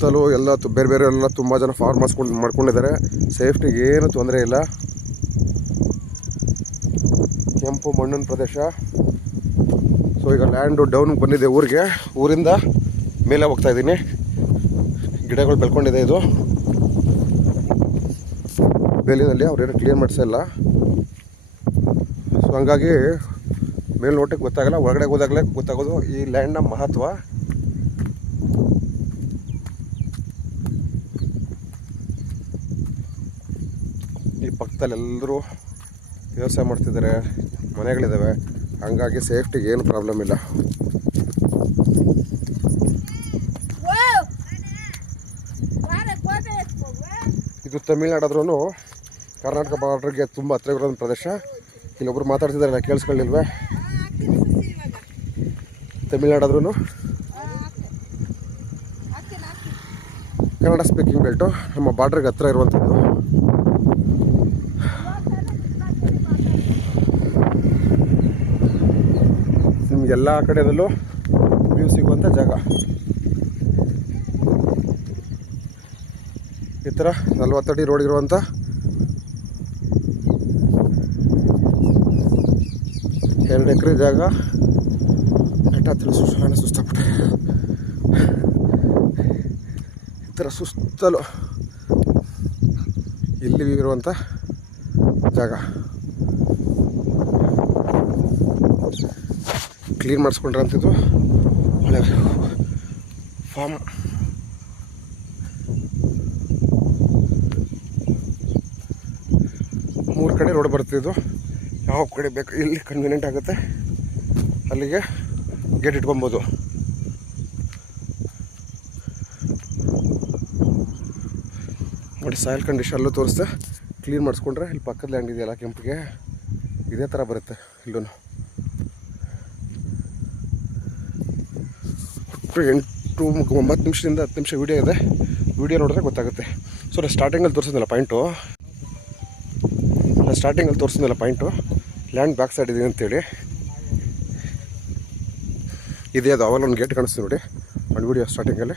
ಸುತ್ತಲೂ ಎಲ್ಲ ಬೇರೆ ಬೇರೆ ಎಲ್ಲ ತುಂಬ ಜನ ಫಾರ್ಮರ್ಸ್ ಮಾಡ್ಕೊಂಡಿದ್ದಾರೆ. ಸೇಫ್ಟಿಗೆ ಏನು ತೊಂದರೆ ಇಲ್ಲ. ಕೆಂಪು ಮಣ್ಣಿನ ಪ್ರದೇಶ. ಸೊ ಈಗ ಲ್ಯಾಂಡು ಡೌನ್ಗೆ ಬಂದಿದೆ ಊರಿಗೆ. ಊರಿಂದ ಮೇಲೆ ಹೋಗ್ತಾ ಇದ್ದೀನಿ. ಗಿಡಗಳು ಬೆಳ್ಕೊಂಡಿದೆ. ಇದು ಬೇಲಿನಲ್ಲಿ ಅವ್ರೇನು ಕ್ಲಿಯರ್ ಮಾಡಿಸಿಲ್ಲ. ಸೊ ಹಂಗಾಗಿ ಮೇಲ್ನೋಟಕ್ಕೆ ಗೊತ್ತಾಗಲ್ಲ, ಒಳಗಡೆ ಹೋದಾಗಲೇ ಗೊತ್ತಾಗೋದು ಈ ಲ್ಯಾಂಡ್ನ ಮಹತ್ವ. ಈ ಪಕ್ಕದಲ್ಲಿ ಎಲ್ಲರೂ ವ್ಯವಸಾಯ ಮಾಡ್ತಿದ್ದಾರೆ, ಮನೆಗಳಿದ್ದಾವೆ. ಹಂಗಾಗಿ ಸೇಫ್ಟಿಗೆ ಏನು ಪ್ರಾಬ್ಲಮ್ ಇಲ್ಲ. ಇದು ತಮಿಳ್ನಾಡಾದ್ರೂ ಕರ್ನಾಟಕ ಬಾರ್ಡ್ರಿಗೆ ತುಂಬ ಹತ್ತಿರ ಇರೋ ಪ್ರದೇಶ. ಇಲ್ಲೊಬ್ರು ಮಾತಾಡ್ತಿದ್ದಾರಲ್ಲ, ಕೇಳಿಸ್ಕೊಳ್ಳಿಲ್ವೇ? ತಮಿಳ್ನಾಡಾದ್ರೂ ಕನ್ನಡ ಸ್ಪೀಕಿಂಗ್ ಬೆಲ್ಟು ನಮ್ಮ ಬಾರ್ಡ್ರಿಗೆ ಹತ್ತಿರ ಇರುವಂಥದ್ದು. ನಿಮಗೆಲ್ಲ ಕಡೆಯಲ್ಲೂ ವ್ಯೂ ಸಿಗುವಂಥ ಜಾಗ. ಈ ಥರ 40 ಅಡಿ ರೋಡ್ ಇರುವಂಥ ಎರಡು ಎಕರೆ ಜಾಗ. ನಾನು ಸುಸ್ತಾಗ್ಬಿಟ್ಟೆ. ಈ ಥರ ಸುತ್ತಲೂ ಇಲ್ಲಿ ಇರುವಂಥ ಜಾಗ ಕ್ಲೀನ್ ಮಾಡಿಸ್ಕೊಂಡ್ರಂತಿದ್ದು ಹಳೆ ಫಾರ್ಮ್. ಮೂರು ಕಡೆ ರೋಡ್ ಬರ್ತಿದ್ದು. ಯಾವ ಕಡೆ ಬೇಕು ಇಲ್ಲಿ ಕನ್ವೀನಿಯೆಂಟ್ ಆಗುತ್ತೆ ಅಲ್ಲಿಗೆ ಗೇಟ್ ಇಟ್ಕೊಬೋದು. ನೋಡಿ ಸಾಯಿಲ್ ಕಂಡೀಷನ್ ಅಲ್ಲೂ ತೋರಿಸ್ದೆ. ಕ್ಲೀನ್ ಮಾಡಿಸ್ಕೊಂಡ್ರೆ ಇಲ್ಲಿ ಪಕ್ಕದ ಲ್ಯಾಂಡ್ ಇದೆಯಲ್ಲ ಕೆಂಪಿಗೆ, ಇದೇ ಥರ ಬರುತ್ತೆ ಇಲ್ಲೂ. ಒಟ್ಟು 8-9 ನಿಮಿಷದಿಂದ 10 ನಿಮಿಷ ವೀಡಿಯೋ ಇದೆ. ವೀಡಿಯೋ ನೋಡಿದ್ರೆ ಗೊತ್ತಾಗುತ್ತೆ. ಸೊ ನಾನು ಸ್ಟಾರ್ಟಿಂಗಲ್ಲಿ ತೋರಿಸಿದ್ನಲ್ಲ ಪಾಯಿಂಟು, ಲ್ಯಾಂಡ್ ಬ್ಯಾಕ್ ಸೈಡ್ ಇದೆ ಅಂತೇಳಿ. ಇದೇ ಅದು ಅವಲ್ಲೊಂದು ಗೇಟ್ ಕಾಣಿಸ್ತೀವಿ ನೋಡಿ ಒಂದು ವೀಡಿಯೋ ಸ್ಟಾರ್ಟಿಂಗಲ್ಲಿ.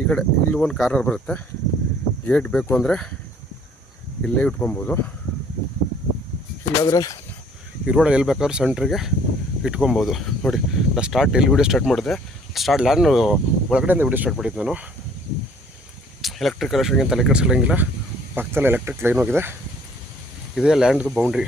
ಈ ಕಡೆ ಇಲ್ಲಿ ಒಂದು ಕಾರ್ನರ್ ಬರುತ್ತೆ. ಗೇಟ್ ಬೇಕು ಅಂದರೆ ಇಲ್ಲೇ ಇಟ್ಕೊಬೋದು. ಇಲ್ಲಾಂದರೆ ಈ ರೋಡಲ್ಲಿ ಎಲ್ಲಿ ಬೇಕಾದ್ರೂ ಸೆಂಟ್ರಿಗೆ ಇಟ್ಕೊಬೋದು. ನೋಡಿ ನಾನು ಎಲ್ಲಿ ವೀಡಿಯೋ ಸ್ಟಾರ್ಟ್ ಮಾಡಿದೆ, ಲ್ಯಾಂಡ್ ಒಳಗಡೆಯಿಂದ ವೀಡಿಯೋ ಸ್ಟಾರ್ಟ್ ಮಾಡಿದ್ದು ನಾನು. ಎಲೆಕ್ಟ್ರಿಕ್ ಕನೆಕ್ಷನ್ಗೆ ತಲೆ ಕೆಡಿಸ್ಕೊಳ್ಳಂಗಿಲ್ಲ. ಪಕ್ಕದಲ್ಲಿ ಎಲೆಕ್ಟ್ರಿಕ್ ಲೈನ್ ಹೋಗಿದೆ. ಇದೇ ಲ್ಯಾಂಡ್ದು ಬೌಂಡ್ರಿ.